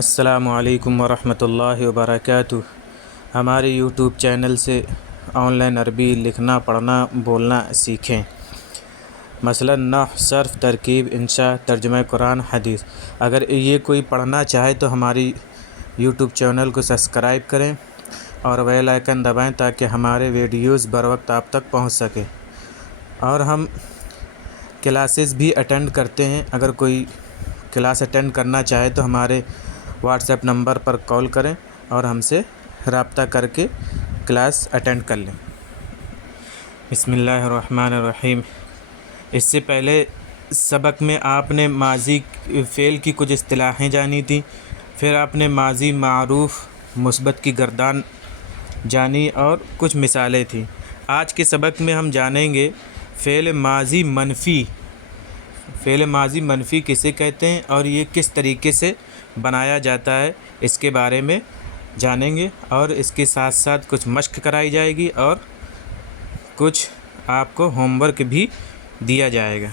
السلام علیکم ورحمۃ اللہ وبرکاتہ۔ ہمارے یوٹیوب چینل سے آن لائن عربی لکھنا، پڑھنا، بولنا سیکھیں۔ مثلا نحو، صرف، ترکیب، انشاء، ترجمہ قرآن، حدیث۔ اگر یہ کوئی پڑھنا چاہے تو ہماری یوٹیوب چینل کو سبسکرائب کریں اور بیل آئیکن دبائیں تاکہ ہمارے ویڈیوز بر وقت آپ تک پہنچ سکے۔ اور ہم کلاسز بھی اٹینڈ کرتے ہیں۔ اگر کوئی کلاس اٹینڈ کرنا چاہے تو ہمارے واٹس ایپ نمبر پر کال کریں اور ہم سے رابطہ کر کے کلاس اٹینڈ کر لیں۔ بسم اللہ الرحمن الرحیم۔ اس سے پہلے سبق میں آپ نے ماضی فعل کی کچھ اصطلاحیں جانی تھیں، پھر آپ نے ماضی معروف مثبت کی گردان جانی اور کچھ مثالیں تھیں۔ آج کے سبق میں ہم جانیں گے فعل ماضی منفی۔ فعل ماضی منفی کسے کہتے ہیں اور یہ کس طریقے سے بنایا جاتا ہے، اس کے بارے میں جانیں گے، اور اس کے ساتھ ساتھ کچھ مشق کرائی جائے گی اور کچھ آپ کو ہوم ورک بھی دیا جائے گا۔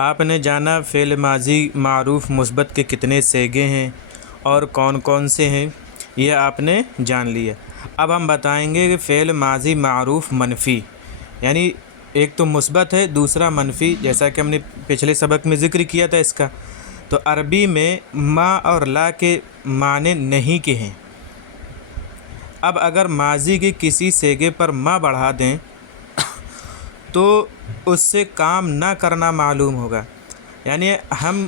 آپ نے جانا فعل ماضی معروف مثبت کے کتنے صیغے ہیں اور کون کون سے ہیں، یہ آپ نے جان لیا۔ اب ہم بتائیں گے کہ فعل ماضی معروف منفی، یعنی ایک تو مثبت ہے، دوسرا منفی، جیسا کہ ہم نے پچھلے سبق میں ذکر کیا تھا اس کا۔ تو عربی میں ما اور لا کے معنی نہیں کے ہیں۔ اب اگر ماضی کے کسی صیغے پر ما بڑھا دیں تو اس سے کام نہ کرنا معلوم ہوگا۔ یعنی ہم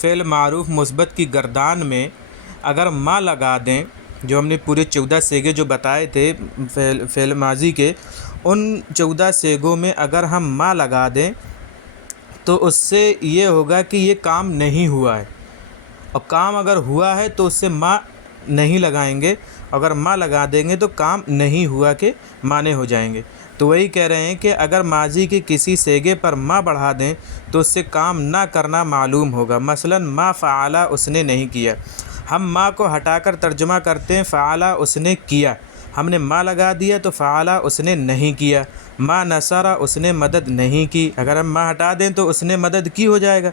فعل معروف مثبت کی گردان میں اگر ما لگا دیں، جو ہم نے پورے 14 صیغے جو بتائے تھے فعل ماضی کے، ان 14 صیغوں میں اگر ہم ما لگا دیں تو اس سے یہ ہوگا کہ یہ کام نہیں ہوا ہے، اور کام اگر ہوا ہے تو اس سے ما نہیں لگائیں گے، اگر ما لگا دیں گے تو کام نہیں ہوا کے معنی ہو جائیں گے۔ تو وہی کہہ رہے ہیں کہ اگر ماضی کے کسی صیغے پر ما بڑھا دیں تو اس سے کام نہ کرنا معلوم ہوگا۔ مثلا ما فعل، اس نے نہیں کیا۔ ہم ما کو ہٹا کر ترجمہ کرتے ہیں فعل، اس نے کیا۔ ہم نے ما لگا دیا تو فعل، اس نے نہیں کیا۔ ما نصر، اس نے مدد نہیں کی۔ اگر ہم ما ہٹا دیں تو اس نے مدد کی ہو جائے گا۔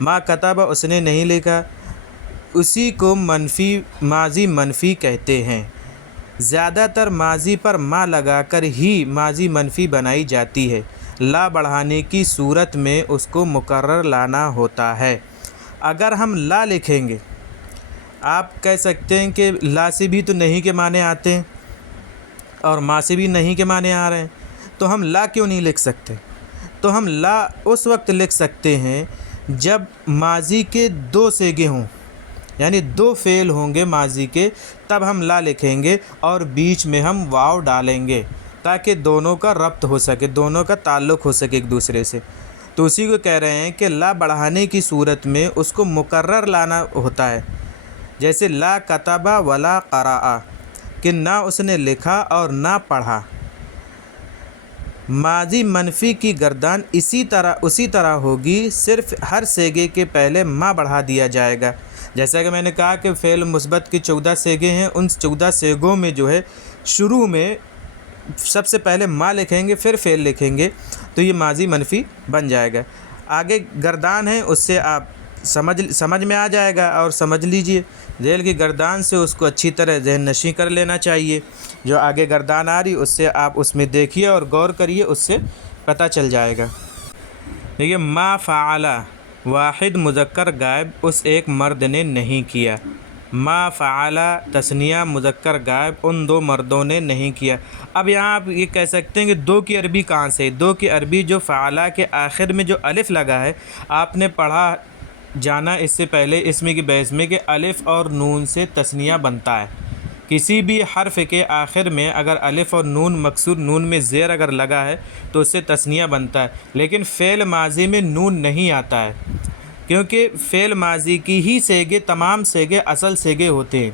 ما کتب، اس نے نہیں لکھا۔ اسی کو ماضی منفی کہتے ہیں۔ زیادہ تر ماضی پر ما لگا کر ہی ماضی منفی بنائی جاتی ہے۔ لا بڑھانے کی صورت میں اس کو مقرر لانا ہوتا ہے۔ اگر ہم لا لکھیں گے، آپ کہہ سکتے ہیں کہ لا سے بھی تو نہیں کے معنی آتے ہیں اور ما سے بھی نہیں کے معنی آ رہے ہیں، تو ہم لا کیوں نہیں لکھ سکتے؟ تو ہم لا اس وقت لکھ سکتے ہیں جب ماضی کے 2 صیغے ہوں، یعنی 2 فعل ہوں گے ماضی کے، تب ہم لا لکھیں گے اور بیچ میں ہم واو ڈالیں گے تاکہ دونوں کا ربط ہو سکے، دونوں کا تعلق ہو سکے ایک دوسرے سے۔ تو اسی کو کہہ رہے ہیں کہ لا بڑھانے کی صورت میں اس کو مقرر لانا ہوتا ہے۔ جیسے لا کتب ولا قرأ، کہ نہ اس نے لکھا اور نہ پڑھا۔ ماضی منفی کی گردان اسی طرح ہوگی، صرف ہر صیغے کے پہلے ما بڑھا دیا جائے گا۔ جیسا کہ میں نے کہا کہ فعل مثبت کے 14 صیغے ہیں، ان 14 صیغوں میں جو ہے شروع میں سب سے پہلے ما لکھیں گے، پھر فعل لکھیں گے، تو یہ ماضی منفی بن جائے گا۔ آگے گردان ہے، اس سے آپ سمجھ میں آ جائے گا، اور سمجھ لیجئے ذیل کی گردان سے اس کو اچھی طرح ذہن نشیں کر لینا چاہیے۔ جو آگے گردان آ رہی اس سے آپ اس میں دیکھیے اور غور کریے، اس سے پتہ چل جائے گا۔ دیکھیے ما فعل، واحد مذکر غائب، اس ایک مرد نے نہیں کیا۔ ما فعل تثنیہ مذکر غائب، ان 2 مردوں نے نہیں کیا۔ اب یہاں آپ یہ کہہ سکتے ہیں کہ 2 کی عربی کہاں سے؟ 2 کی عربی جو فعل کے آخر میں جو الف لگا ہے، آپ نے پڑھا جانا اس سے پہلے اسم کی بحث میں کہ الف اور نون سے تثنیہ بنتا ہے۔ کسی بھی حرف کے آخر میں اگر الف اور نون مکسور نون میں زیر اگر لگا ہے تو اس سے تثنیہ بنتا ہے، لیکن فعل ماضی میں نون نہیں آتا ہے، کیونکہ فعل ماضی کی ہی صیغے تمام صیغے اصل صیغے ہوتے ہیں،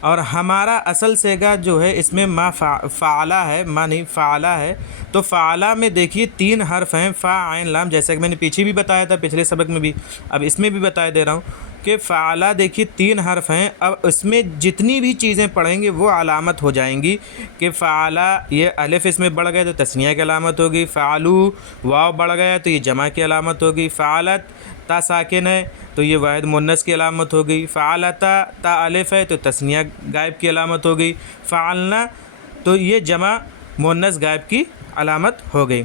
اور ہمارا اصل صیغہ جو ہے اس میں ما فعلا ہے، ما نہیں فعلا ہے۔ تو فعلا میں دیکھیے 3 حرف ہیں، فا عین لام، جیسا کہ میں نے پیچھے بھی بتایا تھا پچھلے سبق میں بھی، اب اس میں بھی بتا دے رہا ہوں کہ فعلا دیکھیے 3 حرف ہیں، اب اس میں جتنی بھی چیزیں پڑھیں گے وہ علامت ہو جائیں گی کہ فعلا یہ الف اس میں بڑھ گئے تو تثنیہ کی علامت ہوگی، فعلو واو بڑھ گیا تو یہ جمع کی علامت ہوگی، فعلت تا ساکن ہے تو یہ واحد مؤنث کی علامت ہوگی، فعلتا تا الف ہے تو تثنیہ غائب کی علامت ہوگی، فعلنا تو یہ جمع مؤنث غائب کی علامت ہو گئی۔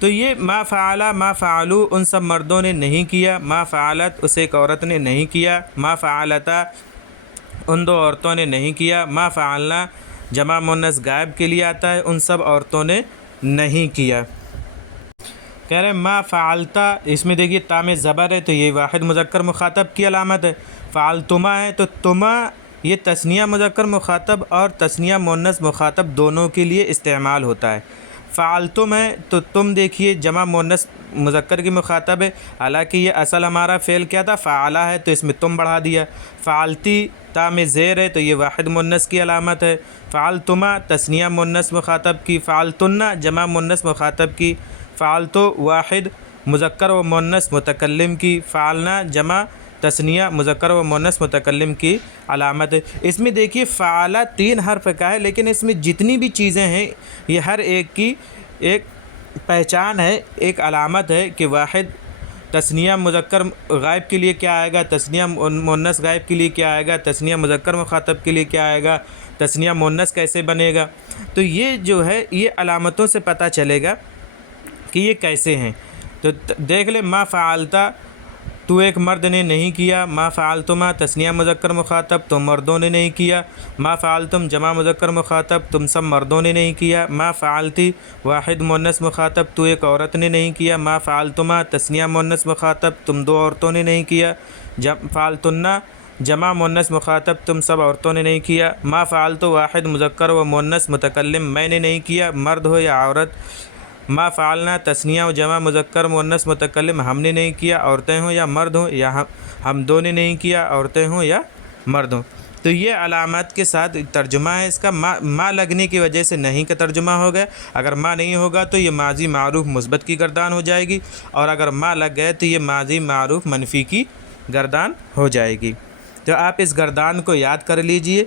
تو یہ ما فعلا ما فعلو ان سب مردوں نے نہیں کیا، ما فعلت اسے ایک عورت نے نہیں کیا، ما فعلتا ان 2 عورتوں نے نہیں کیا، ما فعلنا جمع مؤنث غائب کے لیے آتا ہے، ان سب عورتوں نے نہیں کیا۔ کہہ رہے ہیں ما فعلتا، اس میں دیکھیے تا میں زبر ہے تو یہ واحد مذکر مخاطب کی علامت ہے، فعلتما ہے تو تما یہ تثنیہ مذکر مخاطب اور تثنیہ مؤنث مخاطب دونوں کے لیے استعمال ہوتا ہے، فعلتم ہے تو تم دیکھیے جمع مؤنث مذکر کی مخاطب ہے، حالانکہ یہ اصل ہمارا فعل کیا تھا فعلا ہے تو اس میں تم بڑھا دیا، فعلتی تا میں زیر ہے تو یہ واحد مؤنث کی علامت ہے، فعلتما تثنیہ مؤنث مخاطب کی، فعلتن جمع مؤنث مخاطب کی، فعلتو واحد مذکر و مؤنث متکلم کی، فعلنا جمع تثنیہ مذکر و مؤنث متکلم کی علامت ہے۔ اس میں دیکھیے فعلا 3 حرف کا ہے، لیکن اس میں جتنی بھی چیزیں ہیں یہ ہر ایک کی ایک پہچان ہے، ایک علامت ہے کہ واحد تثنیہ مذکر غائب کے لیے کیا آئے گا، تثنیہ مؤنث غائب کے لیے کیا آئے گا، تثنیہ مذکر مخاطب کے لیے کیا آئے گا، تثنیہ مؤنث کیسے بنے گا۔ تو یہ جو ہے یہ علامتوں سے پتہ چلے گا کہ یہ کیسے ہیں۔ تو دیکھ لیں ما فعلتا تو ایک مرد نے نہیں کیا، ما فعلتما تثنیہ مذکر مخاطب تم مردوں نے نہیں کیا، ما فعلتم جمع مذکر مخاطب تم سب مردوں نے نہیں کیا، ما فعلتی واحد مؤنث مخاطب تو ایک عورت نے نہیں کیا، ما فعلتما تثنیہ مؤنث مخاطب تم 2 عورتوں نے نہیں کیا، فعلتنا جمع مؤنث مخاطب تم سب عورتوں نے نہیں کیا، ما فعلتو واحد مذکر و مؤنث متکلم میں نے نہیں کیا، مرد ہو یا عورت، ما فعلنا تثنیہ و جمع مذکر مؤنث متکلم ہم نے نہیں کیا، عورتیں ہوں یا مرد ہوں، یا ہم 2 نے نہیں کیا، عورتیں ہوں یا مرد ہوں۔ تو یہ علامات کے ساتھ ترجمہ ہے اس کا، ما لگنے کی وجہ سے نہیں کا ترجمہ ہو گیا، اگر ما نہیں ہوگا تو یہ ماضی معروف مثبت کی گردان ہو جائے گی، اور اگر ما لگ گئے تو یہ ماضی معروف منفی کی گردان ہو جائے گی۔ تو آپ اس گردان کو یاد کر لیجئے،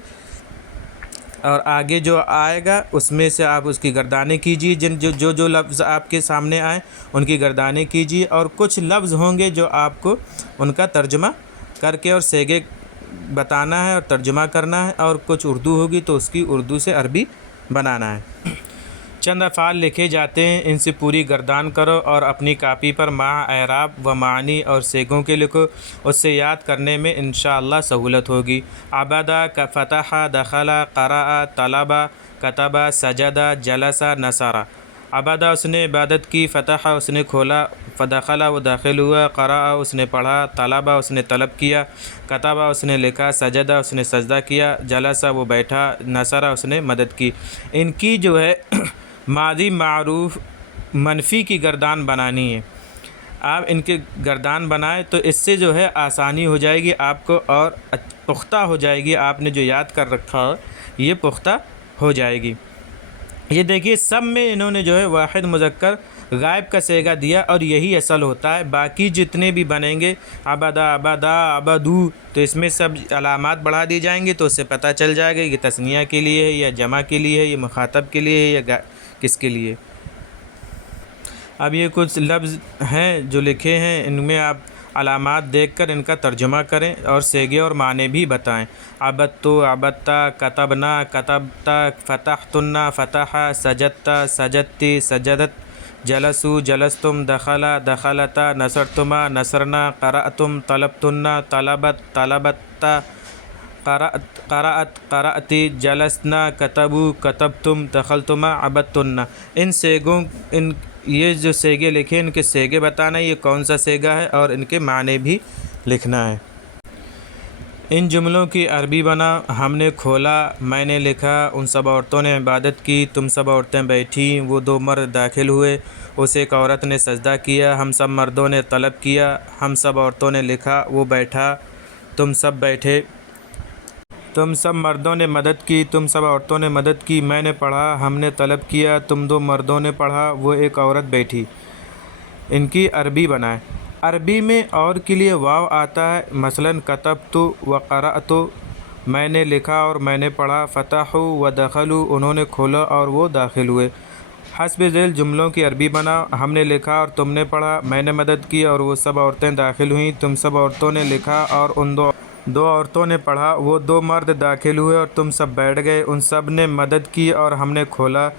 اور آگے جو آئے گا اس میں سے آپ اس کی گردانیں کیجیے، جو لفظ آپ کے سامنے آئیں ان کی گردانیں کیجیے، اور کچھ لفظ ہوں گے جو آپ کو ان کا ترجمہ کر کے اور صیغے بتانا ہے اور ترجمہ کرنا ہے، اور کچھ اردو ہوگی تو اس کی اردو سے عربی بنانا ہے۔ چند افعال لکھے جاتے ہیں، ان سے پوری گردان کرو اور اپنی کاپی پر مع اعراب و معنی اور صیغوں کے لکھو، اس سے یاد کرنے میں انشاءاللہ سہولت ہوگی۔ عبدا فتح دخل قرأ طلب کتب سجد جلس نصر۔ عبدا اس نے عبادت کی، فتح اس نے کھولا، فدخل وہ داخل ہوا، قرأ اس نے پڑھا، طلب اس نے طلب کیا، کتب اس نے لکھا، سجدہ اس نے سجدہ کیا، جلس وہ بیٹھا، نصر اس نے مدد کی۔ ان کی جو ہے ماضی معروف منفی کی گردان بنانی ہے، آپ ان کی گردان بنائیں تو اس سے جو ہے آسانی ہو جائے گی آپ کو، اور پختہ ہو جائے گی، آپ نے جو یاد کر رکھا ہو یہ پختہ ہو جائے گی۔ یہ دیکھیے سب میں انہوں نے جو ہے واحد مذکر غائب کا صیغہ دیا، اور یہی اصل ہوتا ہے، باقی جتنے بھی بنیں گے عبدا عبدا عبدو تو اس میں سب علامات بڑھا دی جائیں گے، تو اس سے پتہ چل جائے گا کہ تثنیہ کے لیے ہے یا جمع کے لیے ہے، یہ مخاطب کے لیے ہے یا کس کے لیے۔ اب یہ کچھ لفظ ہیں جو لکھے ہیں، ان میں آپ علامات دیکھ کر ان کا ترجمہ کریں اور صیغے اور معنی بھی بتائیں۔ عبدتو عبدتا، کتبنا کتبتا، فتحتنا فتح، سجدتا سجدتی سجدت، جلسو جلستم، دخلا دخلتا، نصرتما نصرنا، قرأتم طلبتنا طلبت طلبتا، قرأت قرأتی، جلسنا کتبو کتبتم، دخلتما عبدتنا۔ ان صیغوں یہ جو صیغے لکھے ان کے صیغے بتانا یہ کون سا صیغہ ہے، اور ان کے معنی بھی لکھنا ہے۔ ان جملوں کی عربی بنا، ہم نے کھولا، میں نے لکھا، ان سب عورتوں نے عبادت کی، تم سب عورتیں بیٹھیں، وہ 2 مرد داخل ہوئے، اس ایک عورت نے سجدہ کیا، ہم سب مردوں نے طلب کیا، ہم سب عورتوں نے لکھا، وہ بیٹھا، تم سب بیٹھے، تم سب مردوں نے مدد کی، تم سب عورتوں نے مدد کی، میں نے پڑھا، ہم نے طلب کیا، تم 2 مردوں نے پڑھا، وہ ایک عورت بیٹھی۔ ان کی عربی بنائیں۔ عربی میں اور کے لیے واو آتا ہے، مثلاً کتبت و قرأت، میں نے لکھا اور میں نے پڑھا، فتحوا و دخلوا، انہوں نے کھولا اور وہ داخل ہوئے۔ حسب ذیل جملوں کی عربی بناؤ، ہم نے لکھا اور تم نے پڑھا، میں نے مدد کی اور وہ سب عورتیں داخل ہوئیں، تم سب عورتوں نے لکھا اور ان دو عورتوں نے پڑھا، وہ دو مرد داخل ہوئے اور تم سب بیٹھ گئے، ان سب نے مدد کی اور ہم نے کھولا،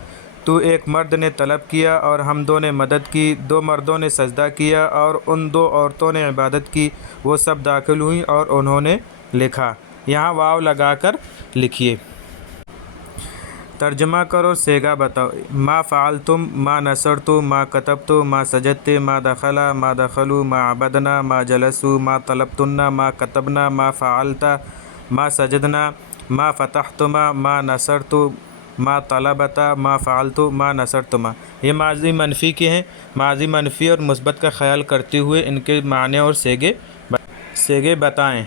تو ایک مرد نے طلب کیا اور ہم دو نے مدد کی، دو مردوں نے سجدہ کیا اور ان دو عورتوں نے عبادت کی، وہ سب داخل ہوئیں اور انہوں نے لکھا۔ یہاں واو لگا کر لکھیے۔ ترجمہ کرو، سیگا بتاؤ۔ ما فعلتم، ما نصرت، ما كتبت، ما سجدت، ما دخل، ما دخلوا، ما عبدنا، ما جلسوا، ما طلبتن، ما كتبنا، ما فعلت، ما سجدنا، ما فتحتما، ما نصرت، ما طلبت، ما فعلت، ما نصرتما۔ یہ ماضی منفی کے ہیں۔ ماضی منفی اور مثبت کا خیال کرتے ہوئے ان کے معنی اور سیگے بتائیں۔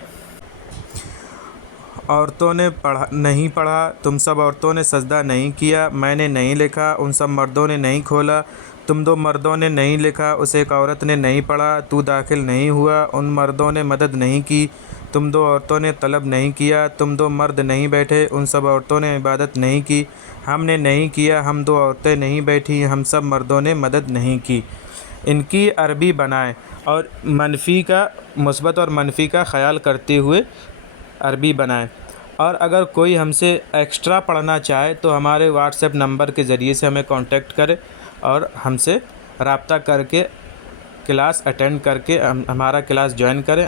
عورتوں نے نہیں پڑھا، تم سب عورتوں نے سجدہ نہیں کیا، میں نے نہیں لکھا، ان سب مردوں نے نہیں کھولا، تم دو مردوں نے نہیں لکھا، اس ایک عورت نے نہیں پڑھا، تو داخل نہیں ہوا، ان مردوں نے مدد نہیں کی، تم دو عورتوں نے طلب نہیں کیا، تم دو مرد نہیں بیٹھے، ان سب عورتوں نے عبادت نہیں کی، ہم نے نہیں کیا، ہم دو عورتیں نہیں بیٹھی، ہم سب مردوں نے مدد نہیں کی۔ ان کی عربی بنائیں اور منفی کا، مثبت اور منفی کا خیال کرتے ہوئے عربی بنائیں۔ اور اگر کوئی ہم سے ایکسٹرا پڑھنا چاہے تو ہمارے واٹس ایپ نمبر کے ذریعے سے ہمیں کانٹیکٹ کرے اور ہم سے رابطہ کر کے کلاس اٹینڈ کر کے ہمارا کلاس جوائن کریں۔